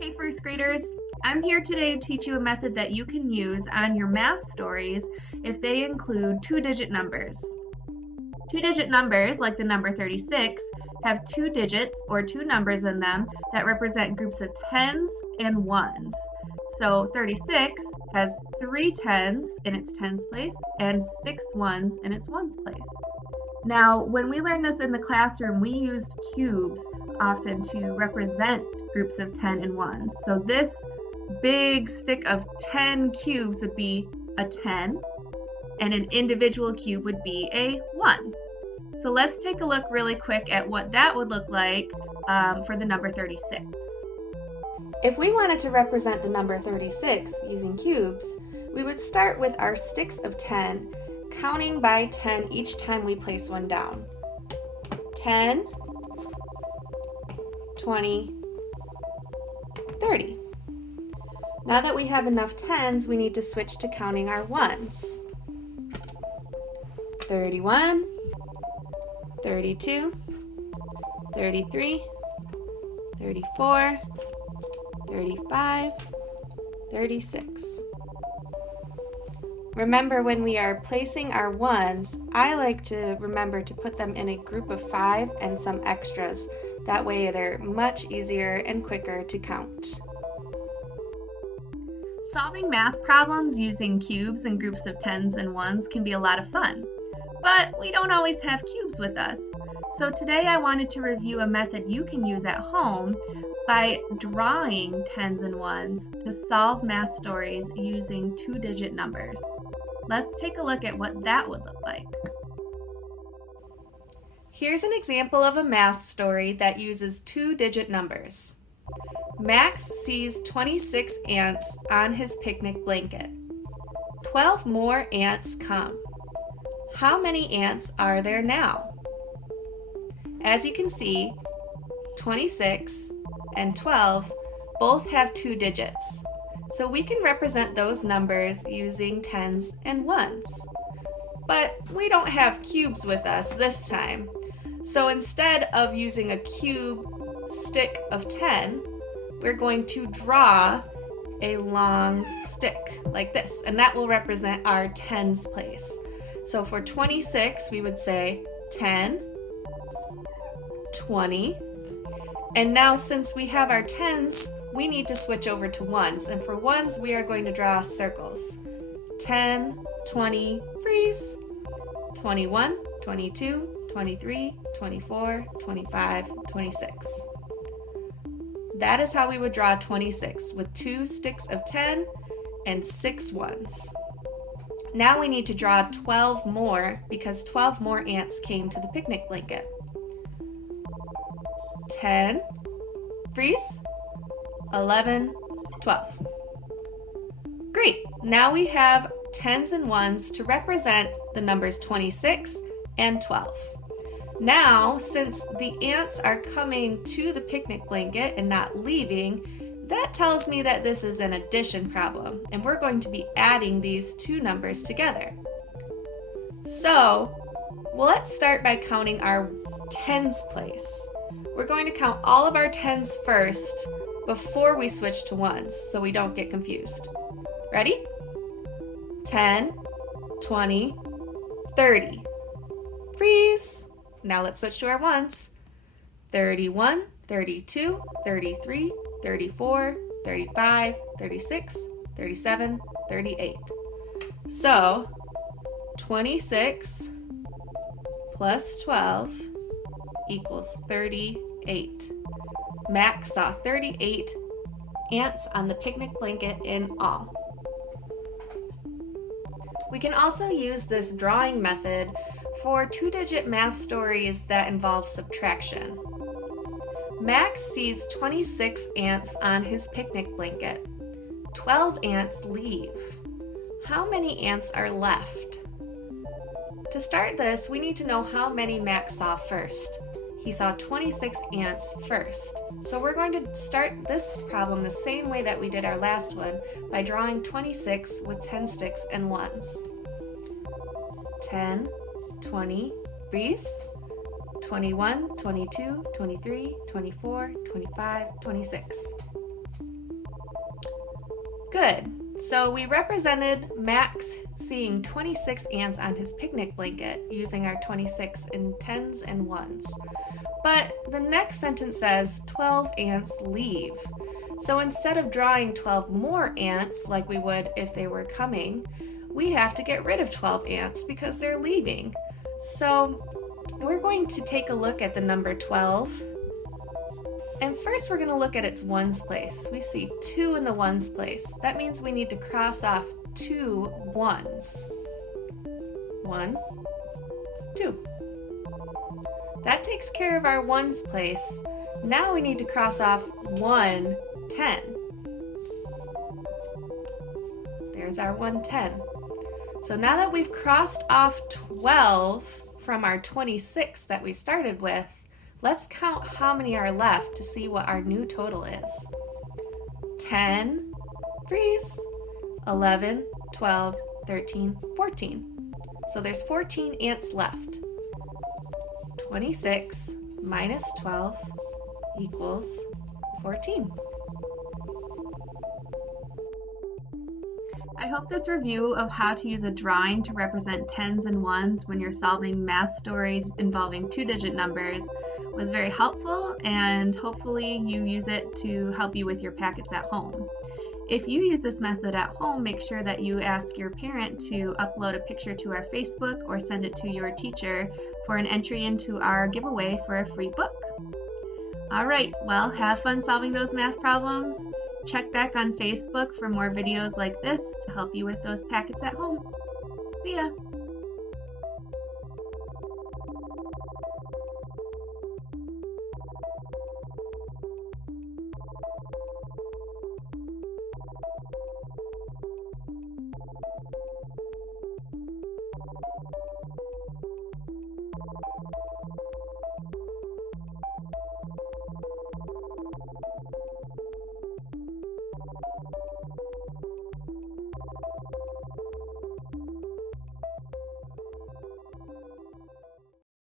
Hey first graders, I'm here today to teach you a method that you can use on your math stories if they include two-digit numbers. Two-digit numbers, like the number 36, have two digits or two numbers in them that represent groups of tens and ones. So 36 has three tens in its tens place and six ones in its ones place. Now, when we learned this in the classroom, we used cubes often to represent groups of 10 and 1s. So this big stick of 10 cubes would be a 10, and an individual cube would be a 1. So let's take a look really quick at what that would look like for the number 36. If we wanted to represent the number 36 using cubes, we would start with our sticks of 10, counting by 10 each time we place one down. 10, 20, 30. Now that we have enough tens, we need to switch to counting our ones. 31, 32, 33, 34, 35, 36. Remember, when we are placing our ones, I like to remember to put them in a group of 5 and some extras. That way they're much easier and quicker to count. Solving math problems using cubes and groups of tens and ones can be a lot of fun, but we don't always have cubes with us. So today I wanted to review a method you can use at home by drawing tens and ones to solve math stories using two-digit numbers. Let's take a look at what that would look like. Here's an example of a math story that uses two-digit numbers. Max sees 26 ants on his picnic blanket. 12 more ants come. How many ants are there now? As you can see, 26 and 12 both have two digits, so we can represent those numbers using tens and ones. But we don't have cubes with us this time, so instead of using a cube stick of 10, we're going to draw a long stick like this, and that will represent our tens place. So for 26, we would say 10, 20, and now since we have our tens, we need to switch over to ones, and for ones, we are going to draw circles. 10, 20, freeze, 21, 22, 23, 24, 25, 26. That is how we would draw 26, with two sticks of 10 and 6 ones. Now we need to draw 12 more because 12 more ants came to the picnic blanket. 10, freeze, 11, 12. Great, now we have tens and ones to represent the numbers 26 and 12. Now, since the ants are coming to the picnic blanket and not leaving, that tells me that this is an addition problem, and we're going to be adding these two numbers together. So, let's start by counting our tens place. We're going to count all of our tens first before we switch to ones, so we don't get confused. Ready? 10, 20, 30. Freeze! Now let's switch to our ones. 31, 32, 33, 34, 35, 36, 37, 38. So, 26 plus 12 equals 38. Max saw 38 ants on the picnic blanket in all. We can also use this drawing method for two-digit math stories that involve subtraction. Max sees 26 ants on his picnic blanket. 12 ants leave. How many ants are left? To start this, we need to know how many Max saw first. He saw 26 ants first. So we're going to start this problem the same way that we did our last one by drawing 26 with 10 sticks and ones. 10, 20, freeze, 21, 22, 23, 24, 25, 26. Good. So we represented Max seeing 26 ants on his picnic blanket using our 26 in tens and ones. But the next sentence says 12 ants leave. So instead of drawing 12 more ants like we would if they were coming, we have to get rid of 12 ants because they're leaving. So we're going to take a look at the number 12. And first we're going to look at its ones place. We see 2 in the ones place. That means we need to cross off 2 ones. 1, 2. That takes care of our ones place. Now we need to cross off 1 10. There's our 1 10. So now that we've crossed off 12 from our 26 that we started with, let's count how many are left to see what our new total is. 10, freeze, 11, 12, 13, 14. So there's 14 ants left. 26 minus 12 equals 14. I hope this review of how to use a drawing to represent tens and ones when you're solving math stories involving two-digit numbers was very helpful, and hopefully you use it to help you with your packets at home. If you use this method at home, make sure that you ask your parent to upload a picture to our Facebook or send it to your teacher for an entry into our giveaway for a free book. All right, well, have fun solving those math problems. Check back on Facebook for more videos like this to help you with those packets at home. See ya!